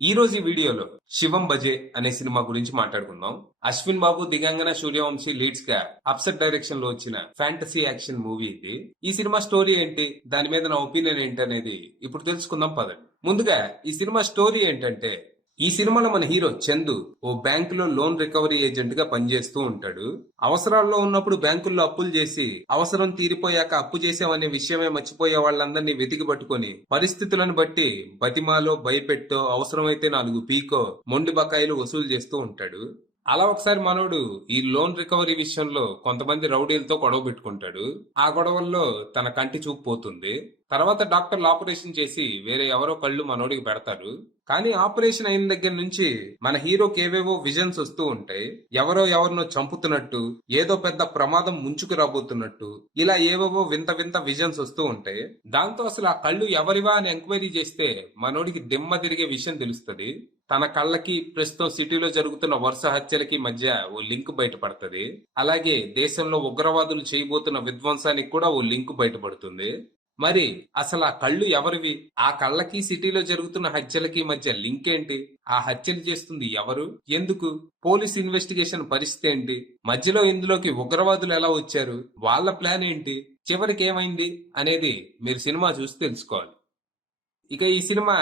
ఈ రోజు ఈ వీడియోలో శివం బజే అనే సినిమా గురించి మాట్లాడుకుందాం. అశ్విన్ బాబు, దిగంగన, సూర్యవంశీ లీడ్స్ గా అప్సెట్ డైరెక్షన్ లో వచ్చిన ఫ్యాంటసీ యాక్షన్ మూవీ ఇది. ఈ సినిమా స్టోరీ ఏంటి, దాని మీద నా ఒపీనియన్ ఏంటి అనేది ఇప్పుడు తెలుసుకుందాం పదండి. ముందుగా ఈ సినిమా స్టోరీ ఏంటంటే, ఈ సినిమాలో మన హీరో చందు ఓ బ్యాంకులో లోన్ రికవరీ ఏజెంట్ గా పనిచేస్తూ ఉంటాడు. అవసరాల్లో ఉన్నప్పుడు బ్యాంకుల్లో అప్పులు చేసి అవసరం తీరిపోయాక అప్పు చేసామనే విషయమే మర్చిపోయే వాళ్ళందరినీ వెతికి పట్టుకొని పరిస్థితులను బట్టి బతిమాలో భయపెట్టో అవసరమైతే 4 పీకో మొండి బకాయిలు వసూలు చేస్తూ ఉంటాడు. అలా ఒకసారి మనోడు ఈ లోన్ రికవరీ విషయంలో కొంతమంది రౌడీలతో గొడవ పెట్టుకుంటాడు. ఆ గొడవల్లో తన కంటి చూపు పోతుంది. తర్వాత డాక్టర్లు ఆపరేషన్ చేసి వేరే ఎవరో కళ్ళు మనోడికి పెడతారు. కానీ ఆపరేషన్ అయిన దగ్గర నుంచి మన హీరోకి ఏవేవో విజన్స్ వస్తూ ఉంటాయి. ఎవరో ఎవరినో చంపుతున్నట్టు, ఏదో పెద్ద ప్రమాదం ముంచుకు రాబోతున్నట్టు, ఇలా ఏవేవో వింత వింత విజన్స్ వస్తూ ఉంటాయి. దాంతో అసలు ఆ కళ్ళు ఎవరివా అని ఎంక్వైరీ చేస్తే మనోడికి దిమ్మ తిరిగే విషయం తెలుస్తుంది. తన కళ్ళకి ప్రస్తుతం సిటీలో జరుగుతున్న వరుస హత్యలకి మధ్య ఓ లింక్ బయటపడుతుంది. అలాగే దేశంలో ఉగ్రవాదులు చేయబోతున్న విధ్వంసానికి కూడా ఓ లింక్ బయటపడుతుంది. మరి అసలు ఆ కళ్ళు ఎవరివి, ఆ కళ్ళకి సిటీలో జరుగుతున్న హత్యలకి మధ్య లింక్ ఏంటి, ఆ హత్యలు చేస్తుంది ఎవరు, ఎందుకు, పోలీస్ ఇన్వెస్టిగేషన్ పరిస్థితి ఏంటి, మధ్యలో ఇందులోకి ఉగ్రవాదులు ఎలా వచ్చారు, వాళ్ళ ప్లాన్ ఏంటి, చివరికి ఏమైంది అనేది మీరు సినిమా చూసి తెలుసుకోవాలి. ఇక ఈ సినిమా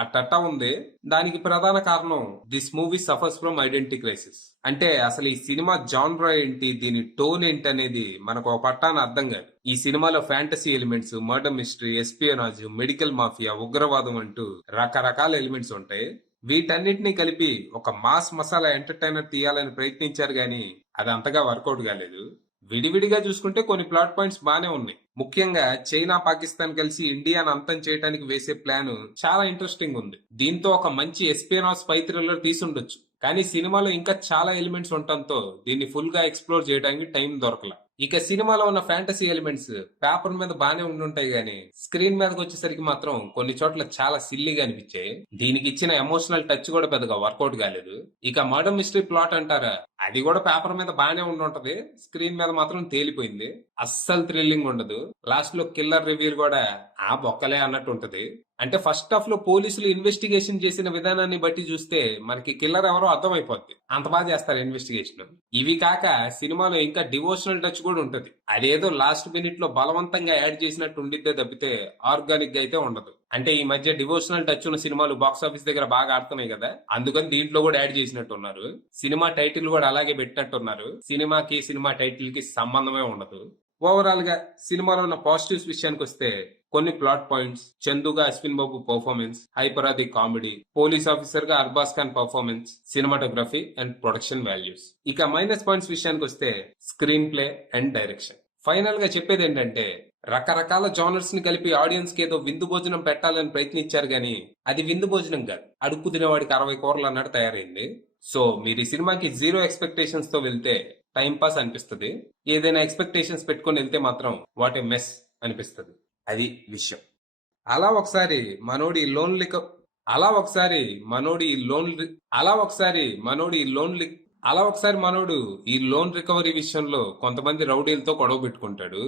అట్టట్టా ఉంది. దానికి ప్రధాన కారణం this movie suffers from identity crisis. అంటే అసలు ఈ సినిమా జాన్రా ఏంటి, దీని టోన్ ఏంటి అనేది మనకు ఒక పట్టాన అర్థం కాదు. ఈ సినిమాలో fantasy elements, murder mystery, espionage, medical mafia, ఉగ్రవాదం అంటూ రకరకాల ఎలిమెంట్స్ ఉంటాయి. వీటన్నిటిని కలిపి ఒక మాస్ మసాలా ఎంటర్టైనర్ తీయాలని ప్రయత్నించారు గాని అది అంతగా వర్కౌట్ కాలేదు. విడివిడిగా చూసుకుంటే కొన్ని ప్లాట్ పాయింట్స్ బానే ఉన్నాయి. ముఖ్యంగా చైనా, పాకిస్తాన్ కలిసి ఇండియాను అంతం చేయడానికి వేసే ప్లాన్ చాలా ఇంట్రెస్టింగ్ ఉంది. దీంతో ఒక మంచి ఎస్పియనాజ్ స్పై థ్రిల్లర్ తీసుండొచ్చు. కానీ సినిమాలో ఇంకా చాలా ఎలిమెంట్స్ ఉండటంతో దీన్ని ఫుల్ గా ఎక్స్ప్లోర్ చేయడానికి టైం దొరకల. ఇక సినిమాలో ఉన్న ఫ్యాంటసీ ఎలిమెంట్స్ పేపర్ మీద బానే ఉండుంటాయి గానీ స్క్రీన్ మీదకి వచ్చేసరికి మాత్రం కొన్ని చోట్ల చాలా సిల్లీగా అనిపించాయి. దీనికి ఇచ్చిన ఎమోషనల్ టచ్ కూడా పెద్దగా వర్కౌట్ కాలేదు. ఇక మర్డర్ మిస్టరీ ప్లాట్ అంటారా, అది కూడా పేపర్ మీద బానే ఉండుంటది, స్క్రీన్ మీద మాత్రం తేలిపోయింది. అస్సలు థ్రిల్లింగ్ ఉండదు. లాస్ట్ లో కిల్లర్ రివ్యూల్ కూడా ఆ బొక్కలే అన్నట్టు ఉంటది. అంటే ఫస్ట్ హాఫ్ లో పోలీసులు ఇన్వెస్టిగేషన్ చేసిన విధానాన్ని బట్టి చూస్తే మనకి కిల్లర్ ఎవరో అర్థమైపోద్ది. అంత బాగా చేస్తారు ఇన్వెస్టిగేషన్. ఇవి కాక సినిమాలో ఇంకా డివోషనల్ టచ్ కూడా ఉంటది. అదేదో లాస్ట్ మినిట్ లో బలవంతంగా యాడ్ చేసినట్టు ఉండిద్దే తప్పితే ఆర్గానిక్ గా అయితే ఉండదు. అంటే ఈ మధ్య డివోషనల్ టచ్ ఉన్న సినిమాలు బాక్స్ ఆఫీస్ దగ్గర బాగా ఆడుతున్నాయి కదా, అందుకని దీంట్లో కూడా యాడ్ చేసినట్టు ఉన్నారు. సినిమా టైటిల్ కూడా అలాగే పెట్టినట్టున్నారు. సినిమాకి సినిమా టైటిల్ కి సంబంధమే ఉండదు. ఓవరాల్ గా సినిమాలో ఉన్న పాజిటివ్స్ విషయానికి వస్తే కొన్ని ప్లాట్ పాయింట్స్, చందుగా అశ్విన్ బాబు పర్ఫార్మెన్స్, హైపరాది కామెడీ, పోలీస్ ఆఫీసర్ గా Arbaaz Khan performance, cinematography and production values. ఇక మైనస్ పాయింట్స్ విషయానికి వస్తే screenplay and direction. Final గా చెప్పేది ఏంటంటే, రకరకాల జానర్స్ ని కలిపి ఆడియన్స్ కి ఏదో విందు భోజనం పెట్టాలని ప్రయత్నించారు గానీ అది విందు భోజనం కాదు, అడుక్కు తినేవాడికి 60 కూరలు అన్నట్టు తయారైంది. సో మీరు ఈ సినిమాకి 0 ఎక్స్పెక్టేషన్స్ తో వెళ్తే టైం పాస్ అనిపిస్తుంది. ఏదైనా ఎక్స్పెక్టేషన్స్ పెట్టుకొని వెళ్తే మాత్రం వాట్ ఏ మెస్ అనిపిస్తుంది. అది విషయం. అలా ఒకసారి మనోడి లోన్ లిక అలా ఒకసారి మనోడి లోన్ అలా ఒకసారి మనోడి లోన్ అలా ఒకసారి మనోడు ఈ లోన్ రికవరీ విషయంలో కొంతమంది రౌడీలతో గొడవ పెట్టుకుంటాడు.